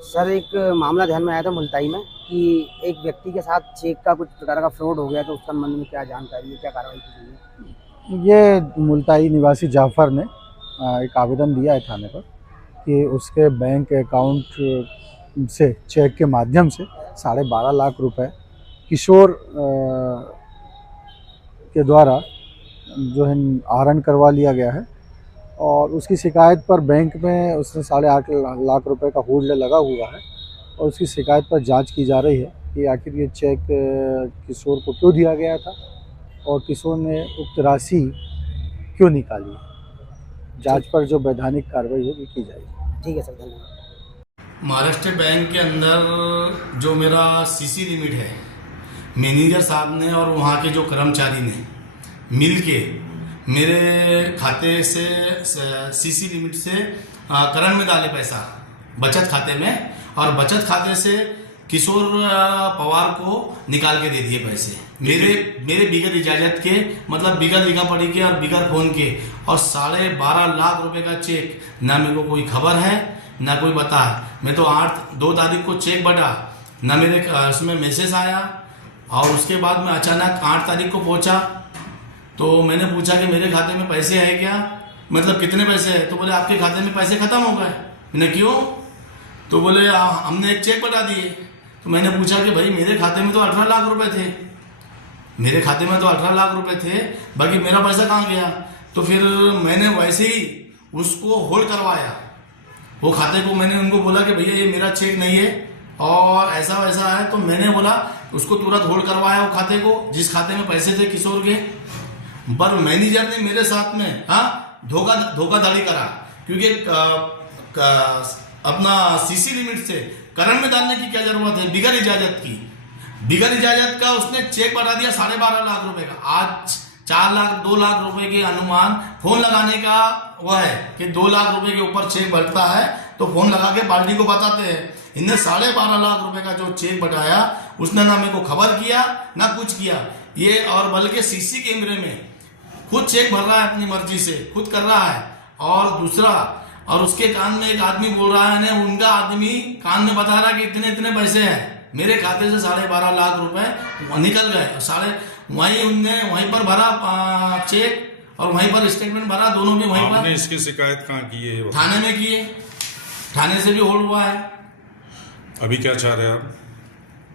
Sir एक मामला ध्यान में आया था मुल्ताई में कि एक व्यक्ति के साथ चेक का कुछ प्रकार का फ्रॉड हो गया, तो उस संबंध में क्या जानकारी है, क्या कार्रवाई की गई है? ये मुल्ताई निवासी जाफ़र ने एक आवेदन दिया है थाने पर कि उसके बैंक अकाउंट से चेक के माध्यम से 12.5 लाख रुपए किशोर के द्वारा जो है आहरण करवा लिया गया है। और उसकी शिकायत पर बैंक में उसने 8.5 लाख रुपए का होल्ड लगा हुआ है और उसकी शिकायत पर जांच की जा रही है कि आखिर ये चेक किशोर को क्यों दिया गया था और किशोर ने उक्त राशि क्यों निकाली। जांच पर जो वैधानिक कार्रवाई होगी की जाएगी। ठीक है सर, धन्यवाद। महाराष्ट्र बैंक के अंदर जो मेरा सीसी लिमिट है, मैनेजर साहब ने और वहाँ के जो कर्मचारी ने मिल के मेरे खाते से सीसी लिमिट से करंट में डाले पैसा बचत खाते में, और बचत खाते से किशोर पवार को निकाल के दे दिए पैसे मेरे बिगर इजाजत के, मतलब बिगर लिखा पढ़ी के और बिगर फोन के। और 12.5 लाख रुपए का चेक, ना मेरे को कोई खबर है ना कोई बता है। मैं तो 2 तारीख को चेक बटा, ना मेरे उसमें मैसेज आया। और उसके बाद मैं अचानक 8 तारीख को पहुंचा तो मैंने पूछा कि मेरे खाते में पैसे है क्या, मतलब कितने पैसे है। तो बोले आपके खाते में पैसे खत्म हो गए। मैंने क्यों? तो बोले हमने एक चेक बता दिए। तो मैंने पूछा कि भाई मेरे खाते में तो 18 लाख रुपए थे, मेरे खाते में तो 18 लाख रुपए थे, बाकी मेरा पैसा कहाँ गया। तो फिर मैंने वैसे ही उसको होल्ड करवाया, वो खाते को। मैंने उनको बोला कि भैया ये मेरा चेक नहीं है और ऐसा वैसा है। तो मैंने बोला उसको तुरंत होल्ड करवाया वो खाते को, जिस खाते में पैसे थे किशोर के। पर मैनेजर ने मेरे साथ में धोखाधड़ी करा, क्योंकि अपना सीसी लिमिट से करंट में डालने की क्या जरूरत है बिगर इजाजत की। बिगर इजाजत का उसने चेक बढ़ा दिया 12.5 लाख रुपए का। आज 2 लाख रुपए के अनुमान फोन लगाने का वो है कि 2 लाख रुपए के ऊपर चेक बढ़ता है तो फोन लगा के पार्टी को बताते हैं। इनने 12.5 लाख रुपए का जो चेक बढ़ाया, उसने ना मेरे को खबर किया ना कुछ किया ये। और बल्कि सीसी कैमरे में खुद चेक भर रहा है, अपनी मर्जी से खुद कर रहा है। और दूसरा, और उसके कान में एक आदमी बोल रहा है, उनका आदमी कान में बता रहा है कि इतने इतने पैसे हैं। मेरे खाते से 12.5 लाख रुपए निकल गए। वहीं पर भरा चेक और वहीं पर स्टेटमेंट भरा, दोनों भी वहीं पर। आपने इसकी शिकायत कहाँ की है? थाने में की है, थाने से भी होल्ड हुआ है। अभी क्या चाह रहे हैं आप?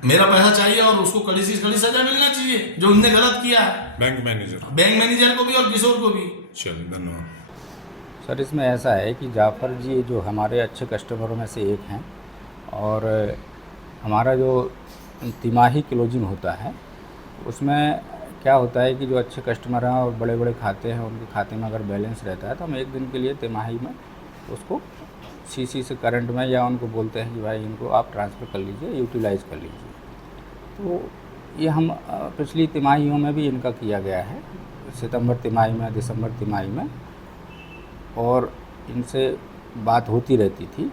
मेरा पैसा चाहिए और उसको कड़ी से कड़ी सजा मिलना चाहिए जो उनने गलत किया है। बैंक मैनेजर को भी और किशोर को भी। चलिए, धन्यवाद। सर इसमें ऐसा है कि जाफ़र जी जो हमारे अच्छे कस्टमरों में से एक हैं, और हमारा जो तिमाही क्लोजिंग होता है उसमें क्या होता है कि जो अच्छे कस्टमर हैं और बड़े बड़े खाते हैं, उनके खाते में अगर बैलेंस रहता है तो हम एक दिन के लिए तिमाही में उसको सीसी से करंट में, या उनको बोलते हैं कि भाई इनको आप ट्रांसफ़र कर लीजिए, यूटिलाइज़ कर लीजिए। तो ये हम पिछली तिमाहियों में भी इनका किया गया है, सितंबर तिमाही में, दिसंबर तिमाही में। और इनसे बात होती रहती थी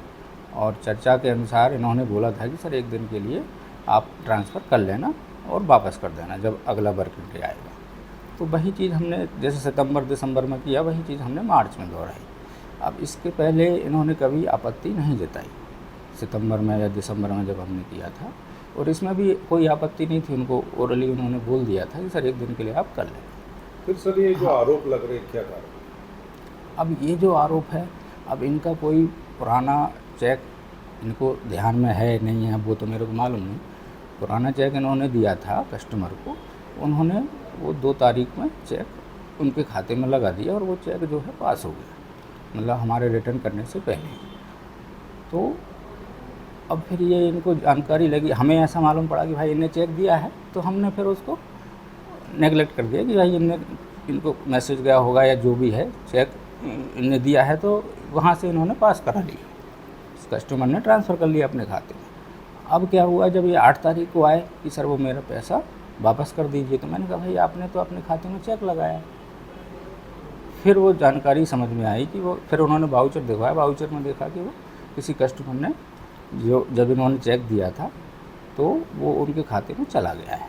और चर्चा के अनुसार इन्होंने बोला था कि सर एक दिन के लिए आप ट्रांसफ़र कर लेना और वापस कर देना जब अगला वर्किंग डे आएगा। तो वही चीज़ हमने जैसे सितंबर दिसंबर में किया, वही चीज़ हमने मार्च में दोहराई। अब इसके पहले इन्होंने कभी आपत्ति नहीं जताई, सितंबर में या दिसंबर में जब हमने किया था, और इसमें भी कोई आपत्ति नहीं थी। उनको ओरली उन्होंने बोल दिया था कि सर एक दिन के लिए आप कर लें। फिर सर ये जो आरोप लग रहे हैं, क्या कारण? अब ये जो आरोप है, अब इनका कोई पुराना चेक इनको ध्यान में है नहीं है वो तो मेरे को मालूम नहीं। पुराना चेक इन्होंने दिया था कस्टमर को, उन्होंने वो 2 तारीख में चेक उनके खाते में लगा दिया और वो चेक जो है पास हो गया, मतलब हमारे रिटर्न करने से पहले। तो अब फिर ये इनको जानकारी लगी, हमें ऐसा मालूम पड़ा कि भाई इनने चेक दिया है, तो हमने फिर उसको नेगलेक्ट कर दिया कि भाई इनको मैसेज गया होगा या जो भी है, चेक इनने दिया है तो वहाँ से इन्होंने पास करा लिया, कस्टमर ने ट्रांसफ़र कर लिया अपने खाते में। अब क्या हुआ, जब ये 8 तारीख को आए कि सर वो मेरा पैसा वापस कर दीजिए, तो मैंने कहा भाई आपने तो अपने खाते में चेक लगाया। फिर वो जानकारी समझ में आई कि वो, फिर उन्होंने वाउचर दिखवाया, वाउचर में देखा कि वो किसी कस्टमर ने जो जब इन्होंने चेक दिया था तो वो उनके खाते में चला गया है।